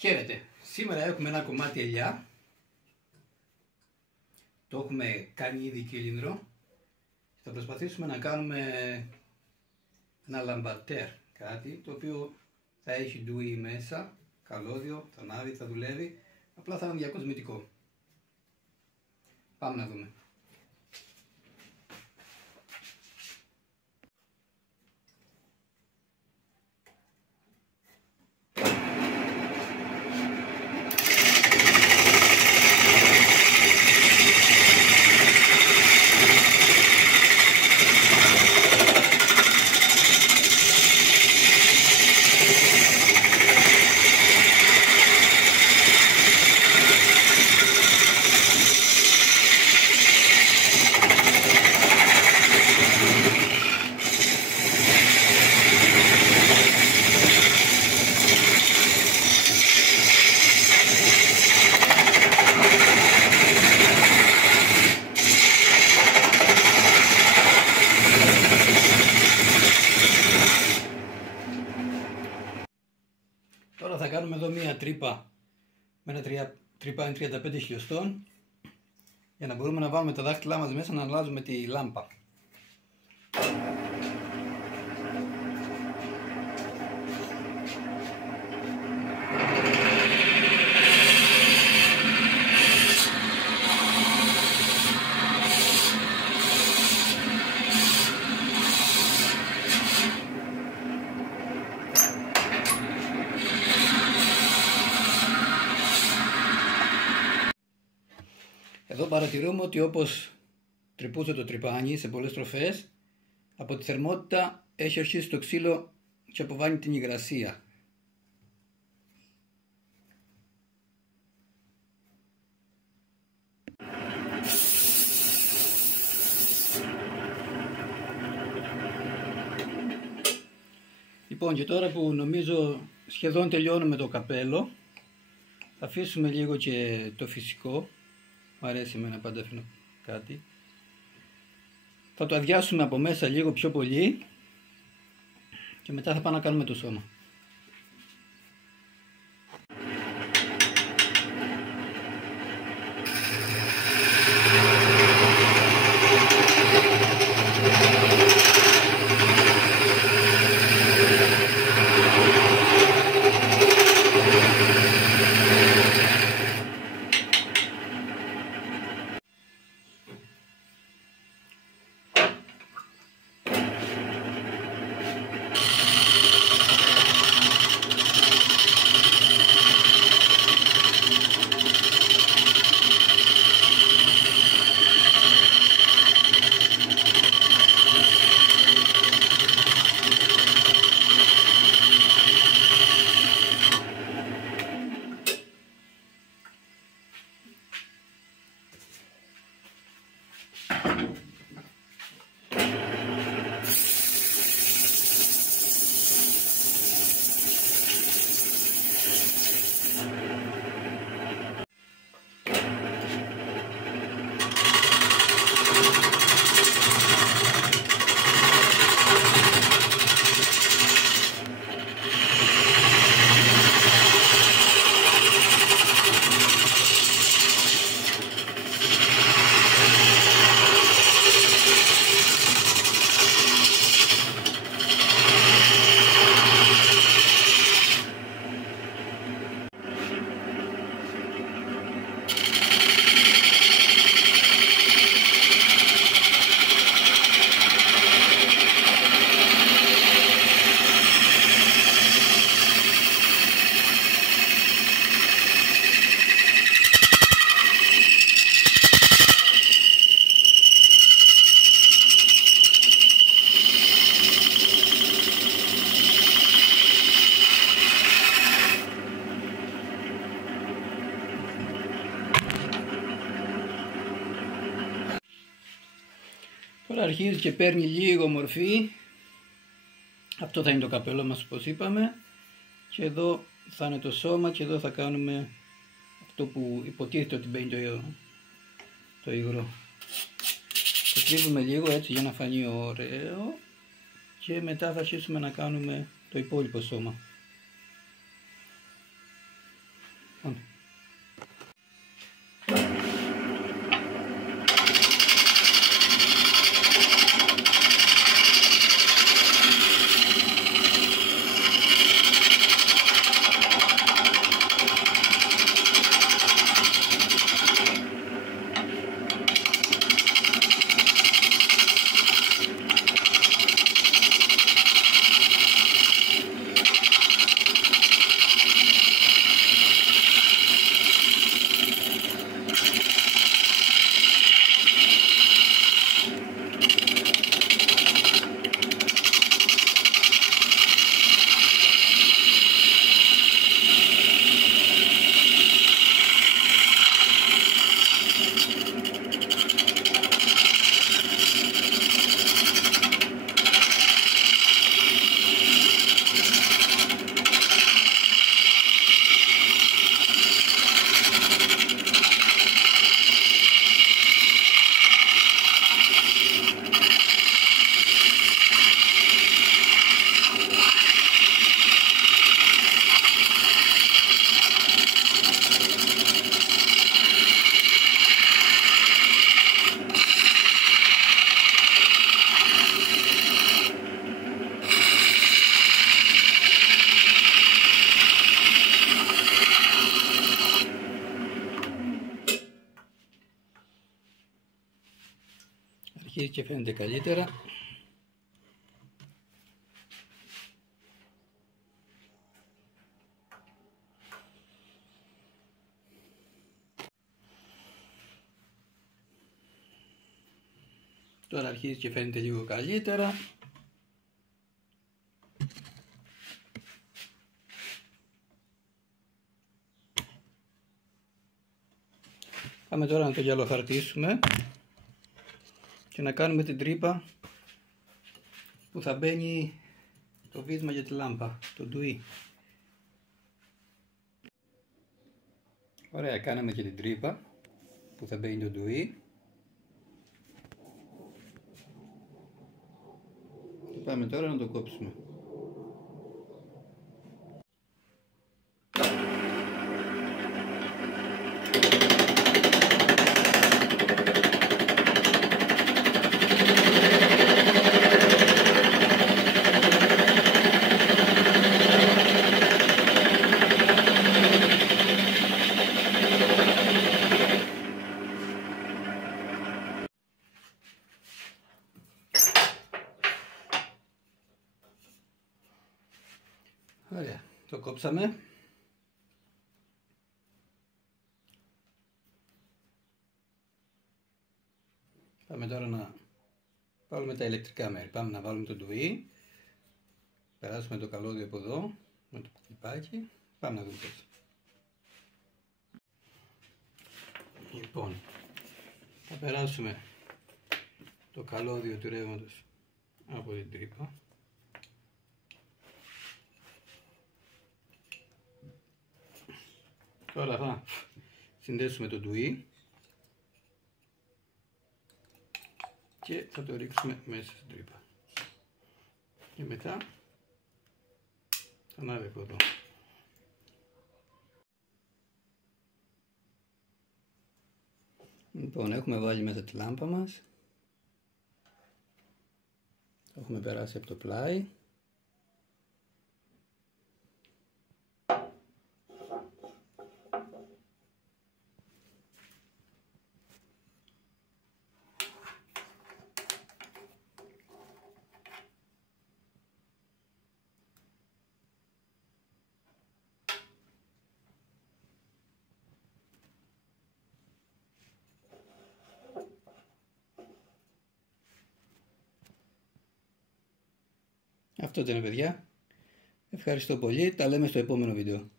Χαίρετε, σήμερα έχουμε ένα κομμάτι ελιά, το έχουμε κάνει ήδη κύλινδρο. Θα προσπαθήσουμε να κάνουμε ένα λαμπατέρ, κάτι το οποίο θα έχει ντουί μέσα, καλώδιο, θα ανάβει, θα δουλεύει, απλά θα είναι διακοσμητικό. Πάμε να δούμε. Τώρα θα κάνουμε εδώ μία τρύπα με ένα τρυπάνι 35 χιλιοστών για να μπορούμε να βάλουμε τα δάχτυλά μας μέσα να αλλάζουμε τη λάμπα. Εδώ παρατηρούμε ότι όπως τρυπούσε το τρυπάνι σε πολλές στροφές, από τη θερμότητα έχει αρχίσει το ξύλο και αποβάνει την υγρασία. Λοιπόν, και τώρα που νομίζω σχεδόν τελειώνουμε το καπέλο, θα αφήσουμε λίγο και το φυσικό. Μ' αρέσει εμένα πάντα αφήνω κάτι. Θα το αδειάσουμε από μέσα λίγο πιο πολύ και μετά θα πάμε να κάνουμε το σώμα. Τώρα αρχίζει και παίρνει λίγο μορφή. Αυτό θα είναι το καπέλο μας όπως είπαμε. Και εδώ θα είναι το σώμα και εδώ θα κάνουμε αυτό που υποτίθεται ότι μπαίνει το υγρό. Το κρύβουμε λίγο έτσι για να φανεί ωραίο και μετά θα αρχίσουμε να κάνουμε το υπόλοιπο σώμα. αρχίζει και φαίνεται καλύτερα. Τώρα αρχίζει και φαίνεται λίγο καλύτερα. Πάμε τώρα να το γυαλοχαρτίσουμε και να κάνουμε την τρύπα που θα μπαίνει το βίσμα για τη λάμπα, το ντουί. Ωραία, κάναμε και την τρύπα που θα μπαίνει το ντουί. Και πάμε τώρα να το κόψουμε. Ωραία, το κόψαμε. Πάμε τώρα να βάλουμε τα ηλεκτρικά μέρη. Πάμε να βάλουμε το ντουί. Περάσουμε το καλώδιο από εδώ με το κλιπάκι. Πάμε να δούμε πώς. Λοιπόν, θα περάσουμε το καλώδιο του ρεύματος από την τρύπα. Τώρα θα συνδέσουμε το ντουί και θα το ρίξουμε μέσα στην τρύπα. Και μετά θα ανάβει από εδώ. Λοιπόν, έχουμε βάλει μέσα τη λάμπα μας. Έχουμε περάσει από το πλάι. Αυτό ήταν, παιδιά. Ευχαριστώ πολύ. Τα λέμε στο επόμενο βίντεο.